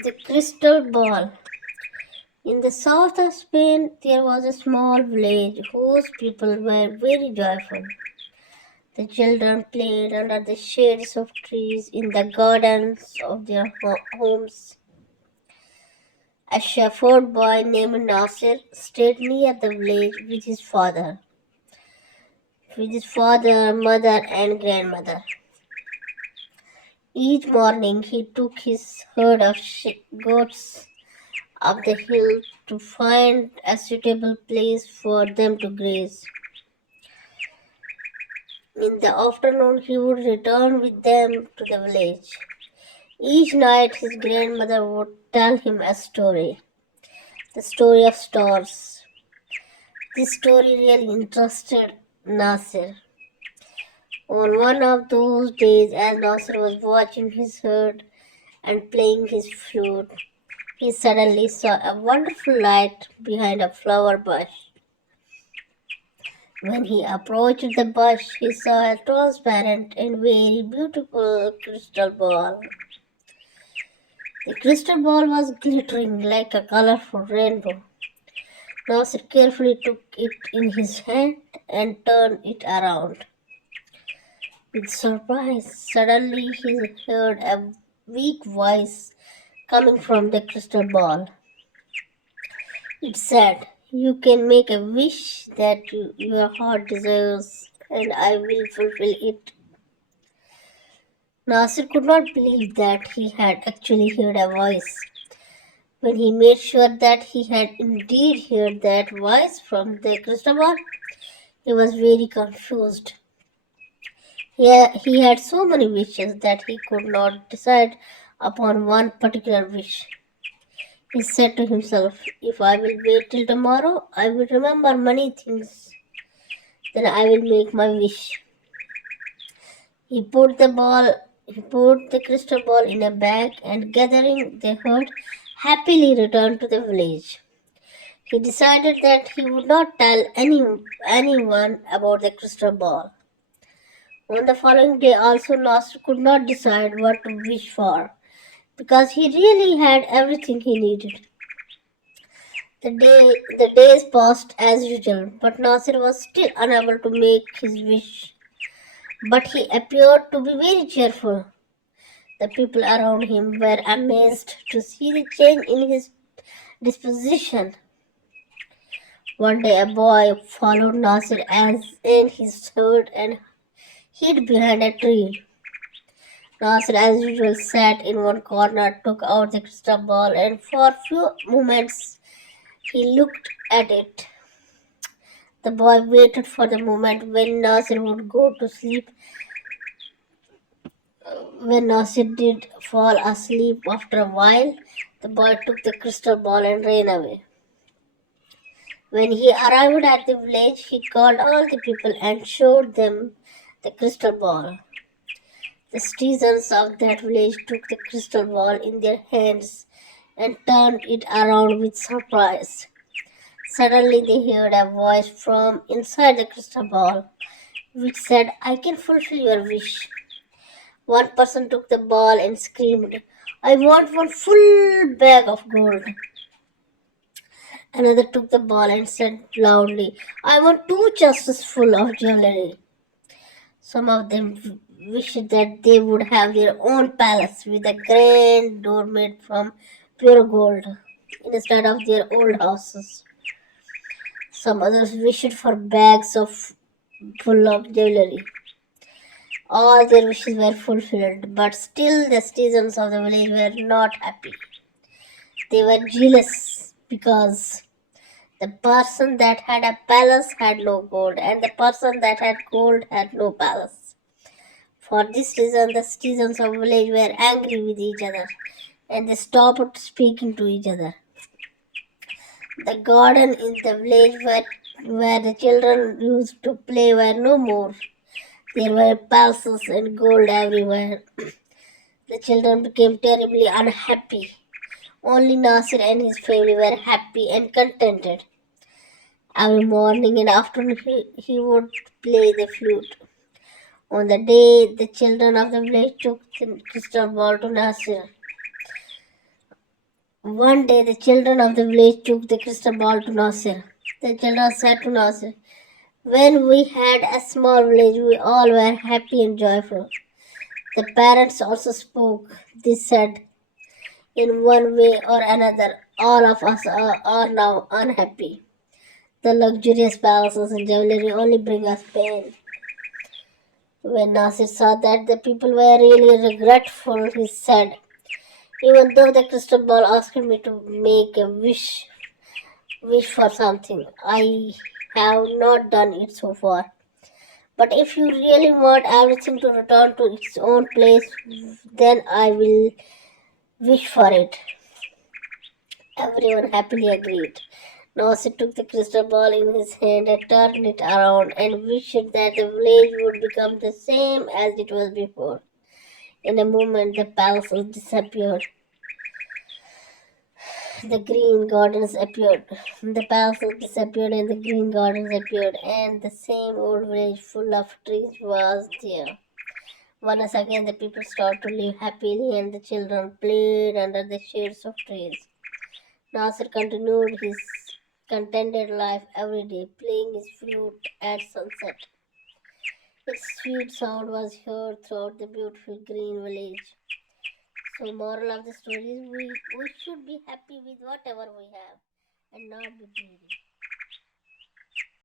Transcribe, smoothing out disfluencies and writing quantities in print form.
The crystal ball. In the south of Spain, there was a small village whose people were very joyful. The children played under the shades of trees in the gardens of their homes. A shepherd boy named Nasir stayed near the village with his father, mother, and grandmother. Each morning he took his herd of goats up the hill to find a suitable place for them to graze. In the afternoon, he would return with them to the village. Each night, his grandmother would tell him a story, the story of stars. This story really interested Nasir. On one of those days, as Nasir was watching his herd and playing his flute, he suddenly saw a wonderful light behind a flower bush. When he approached the bush, he saw a transparent and very beautiful crystal ball. The crystal ball was glittering like a colorful rainbow. Nasir carefully took it in his hand and turned it around. With surprise, suddenly he heard a weak voice coming from the crystal ball. It said, "You can make a wish that your heart desires, and I will fulfill it." Nasir could not believe that he had actually heard a voice. When he made sure that he had indeed heard that voice from the crystal ball, he was very confused. He had so many wishes that he could not decide upon one particular wish. He said to himself, "If I will wait till tomorrow, I will remember many things. Then I will make my wish." He put the crystal ball in a bag and gathering the herd, happily returned to the village. He decided that he would not tell anyone about the crystal ball. On the following day also Nasr could not decide what to wish for, because he really had everything he needed. The days passed as usual, but Nasir was still unable to make his wish. But he appeared to be very cheerful. The people around him were amazed to see the change in his disposition. One day a boy followed Nasir and his herd and hid behind a tree. Nasir, as usual, sat in one corner, took out the crystal ball, and for a few moments he looked at it. The boy waited for the moment when Nasir would go to sleep. When Nasir did fall asleep after a while, the boy took the crystal ball and ran away. When he arrived at the village, he called all the people and showed them the crystal ball. The citizens of that village took the crystal ball in their hands and turned it around with surprise. Suddenly they heard a voice from inside the crystal ball, which said, "I can fulfill your wish." One person took the ball and screamed, "I want one full bag of gold." Another took the ball and said loudly, "I want two chests full of jewelry." Some of them wished that they would have their own palace with a grand door made from pure gold instead of their old houses. Some others wished for bags full of jewelry. All their wishes were fulfilled, but still the citizens of the village were not happy. They were jealous because the person that had a palace had no gold, and the person that had gold had no palace. For this reason, the citizens of the village were angry with each other, and they stopped speaking to each other. The garden in the village where the children used to play were no more. There were palaces and gold everywhere. The children became terribly unhappy. Only Nasir and his family were happy and contented. Every morning and afternoon he would play the flute. On the day the children of the village took the crystal ball to Nasir, One day, the children of the village took the crystal ball to Nasir. The children said to Nasir, "When we had a small village, we all were happy and joyful." The parents also spoke. They said, "In one way or another, all of us are now unhappy. The luxurious palaces and jewelry only bring us pain." When Nasir saw that the people were really regretful, he said, "Even though the crystal ball asked me to make a wish for something, I have not done it so far. But if you really want everything to return to its own place, then I will wish for it." Everyone happily agreed. Nasir took the crystal ball in his hand and turned it around and wished that the village would become the same as it was before. In a moment, the palaces disappeared. The green gardens appeared. The palaces disappeared and the green gardens appeared, and the same old village full of trees was there. Once again, the people started to live happily, and the children played under the shades of trees. Nasir continued his contented life every day, playing his flute at sunset. Its sweet sound was heard throughout the beautiful green village. So, moral of the story is we should be happy with whatever we have and not be greedy.